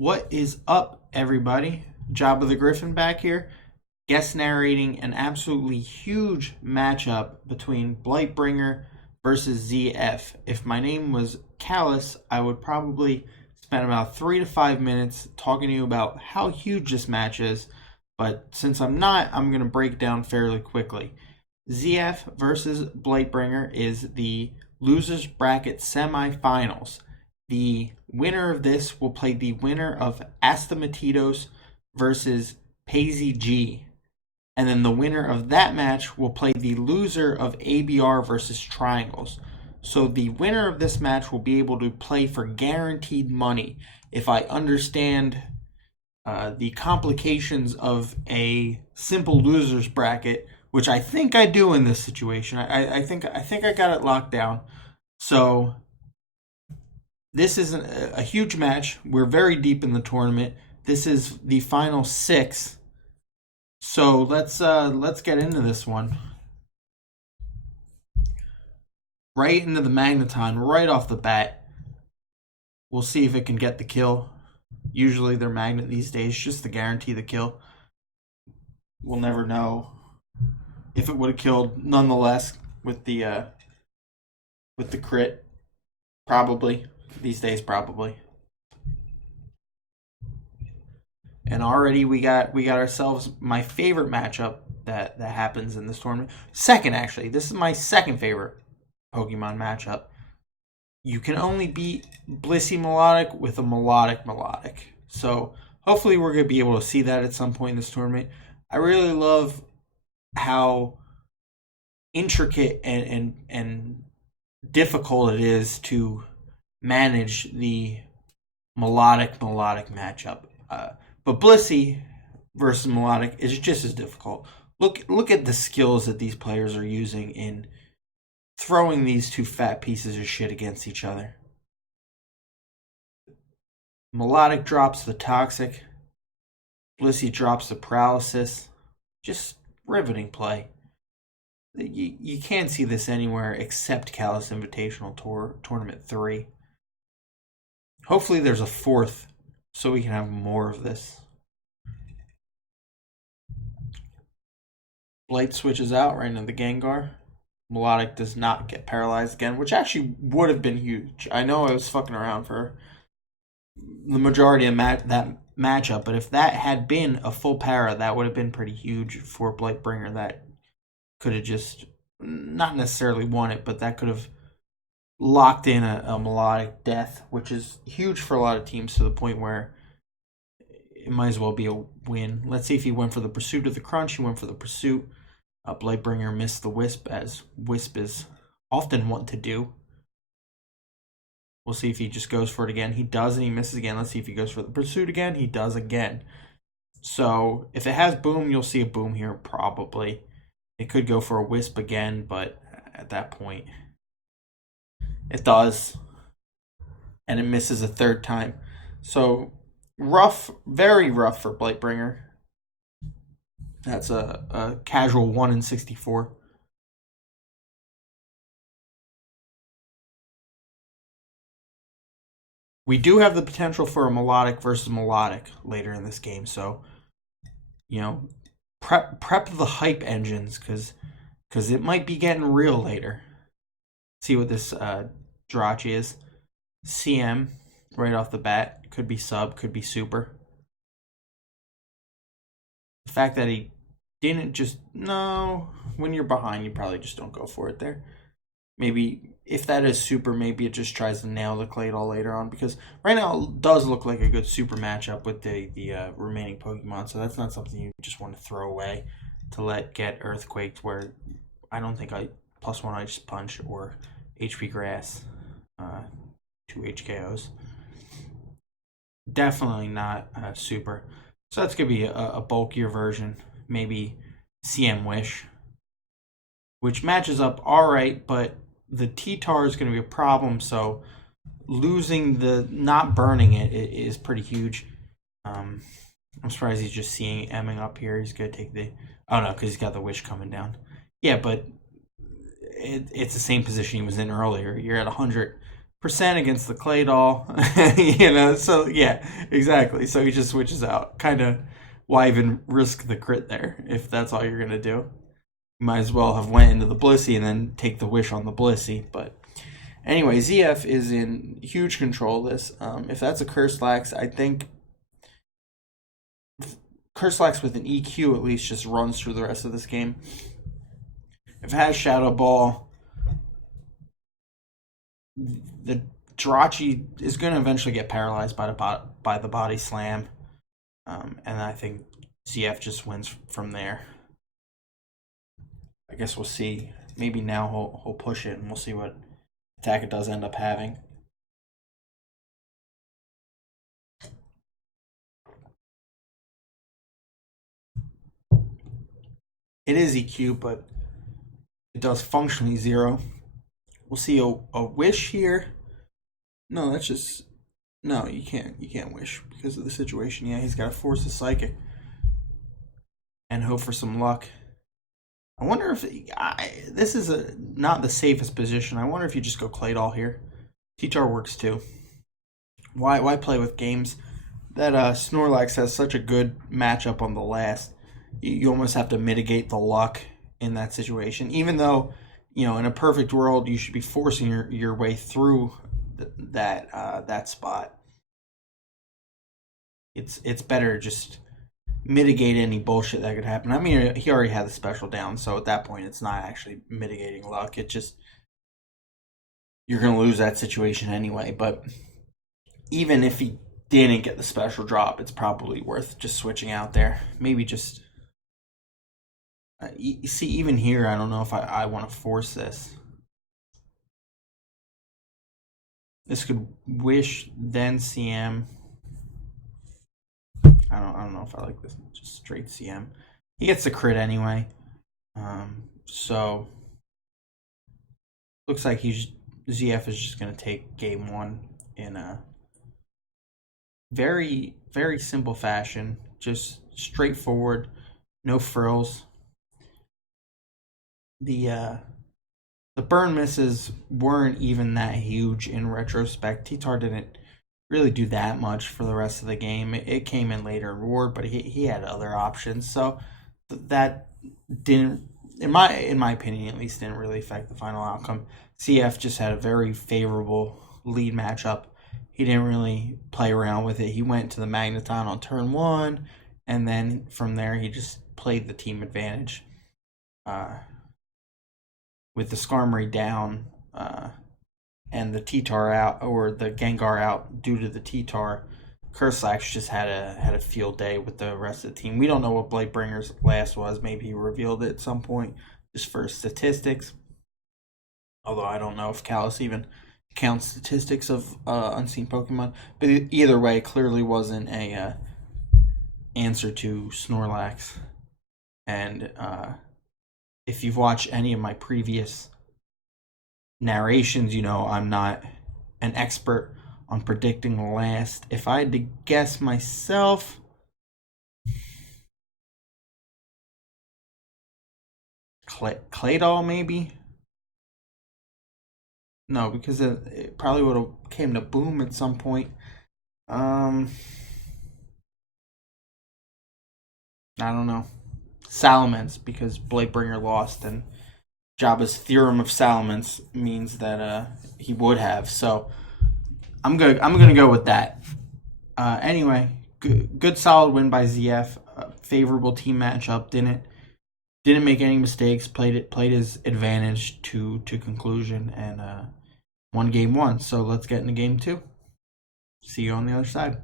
What is up, everybody? JabbaTheGriffin back here, guest narrating an absolutely huge matchup between Blightbringer versus ZF. If my name was Callous, I would probably spend about 3 to 5 minutes talking to you about how huge this match is, but since I'm not, I'm going to break down fairly quickly. ZF versus Blightbringer is the losers bracket semifinals. The winner of this will play the winner of Astamatitos versus Paisy G. And then the winner of that match will play the loser of ABR versus Triangles. So the winner of this match will be able to play for guaranteed money. If I understand the complications of a simple losers bracket, which I think I do in this situation, I think I got it locked down. So this is a huge match. We're very deep in the tournament. This is the final six. So let's get into this one. Right into the Magneton, right off the bat. We'll see if it can get the kill. Usually they're magnet these days, just to guarantee the kill. We'll never know if it would have killed nonetheless with the crit. Probably. These days, probably. And already we got ourselves my favorite matchup that happens in this tournament. Second, actually. This is my second favorite Pokemon matchup. You can only beat Blissey Melodic with a Melodic. So hopefully we're going to be able to see that at some point in this tournament. I really love how intricate and difficult it is to manage the melodic matchup. But Blissey versus Melodic is just as difficult. Look at the skills that these players are using in throwing these two fat pieces of shit against each other. Melodic drops the Toxic. Blissey drops the Paralysis. Just riveting play. You can't see this anywhere except CALLOUS Invitational Tournament 3. Hopefully there's a fourth so we can have more of this. Blight switches out right into the Gengar. Melodic does not get paralyzed again, which actually would have been huge. I know I was fucking around for the majority of that matchup, but if that had been a full para, that would have been pretty huge for Blightbringer. That could have just not necessarily won it, but that could have locked in a Melodic death, which is huge for a lot of teams to the point where it might as well be a win. Let's see if he went for the Pursuit of the Crunch. He went for the Pursuit. Blightbringer missed the Wisp, as Wisp is often want to do. We'll see if he just goes for it again. He does, and he misses again. Let's see if he goes for the Pursuit again. He does again. So if it has Boom, you'll see a Boom here probably. It could go for a Wisp again, but at that point, it does. And it misses a third time. So rough, very rough for Blightbringer. That's a casual 1 in 64. We do have the potential for a Melodic versus Melodic later in this game, so prep the hype engines because it might be getting real later. See what this Jirachi is. CM right off the bat. Could be sub, could be super. The fact that he didn't just... No, when you're behind, you probably just don't go for it there. Maybe, if that is super, maybe it just tries to nail the Claydol later on. Because right now, it does look like a good super matchup with the remaining Pokemon. So that's not something you just want to throw away to let get Earthquaked, where I don't think +1 Ice Punch or HP Grass, 2 HKOs. Definitely not super. So that's going to be a bulkier version. Maybe CM Wish, which matches up alright, but the T-Tar is going to be a problem, so losing not burning it is pretty huge. I'm surprised he's just seeing Emming up here. He's going to take the... Oh no, because he's got the Wish coming down. Yeah, but it's the same position he was in earlier. You're at 100 against the clay doll. You know, so yeah, exactly. So he just switches out. Kind of, why even risk the crit there if that's all you're gonna do? You might as well have went into the Blissey and then take the wish on the Blissey. But anyway, ZF is in huge control of this. If that's a Curse Lax, I think Curse Lax with an EQ at least just runs through the rest of this game. If it has Shadow Ball, the Jirachi is going to eventually get paralyzed by the body slam, and I think ZF just wins from there. I guess we'll see. Maybe now he'll push it, and we'll see what attack it does end up having. It is EQ, but it does functionally 0. We'll see a wish here. No, that's just no. You can't wish because of the situation. Yeah, he's got to force the psychic and hope for some luck. I wonder if this is not the safest position. I wonder if you just go Clay Doll here. T-Tar works too. Why play with games that Snorlax has such a good matchup on the last? You almost have to mitigate the luck in that situation. Even though, you know, in a perfect world, you should be forcing your way through that spot. It's better just mitigate any bullshit that could happen. I mean, he already had the special down, so at that point, it's not actually mitigating luck. It just, you're going to lose that situation anyway. But even if he didn't get the special drop, it's probably worth just switching out there. Maybe just, you see, even here, I don't know if I want to force this. This could wish, then CM. I don't know if I like this. Just straight CM. He gets the crit anyway. So looks like ZF is just gonna take game 1 in a very, very simple fashion. Just straightforward, no frills. The burn misses weren't even that huge in retrospect. T-Tar didn't really do that much for the rest of the game. It came in later in Ward, but he had other options. So that didn't, in my opinion at least, didn't really affect the final outcome. CF just had a very favorable lead matchup. He didn't really play around with it. He went to the Magneton on turn 1, and then from there he just played the team advantage. With the Skarmory down, and the T-Tar out, or the Gengar out due to the T-Tar, Curse Lax just had a field day with the rest of the team. We don't know what Blightbringer's last was. Maybe he revealed it at some point just for statistics. Although I don't know if CALLOUS even counts statistics of unseen Pokemon. But either way, it clearly wasn't a answer to Snorlax. And if you've watched any of my previous narrations, you know I'm not an expert on predicting the last. If I had to guess myself, Clay Doll maybe? No, because it probably would have came to Boom at some point. I don't know. Salamence, because Blightbringer lost, and Jabba's theorem of Salamence means that he would have. So I'm gonna go with that. Anyway, good solid win by ZF. Favorable team matchup. Didn't make any mistakes. Played his advantage to conclusion, and won game 1. So let's get into game 2. See you on the other side.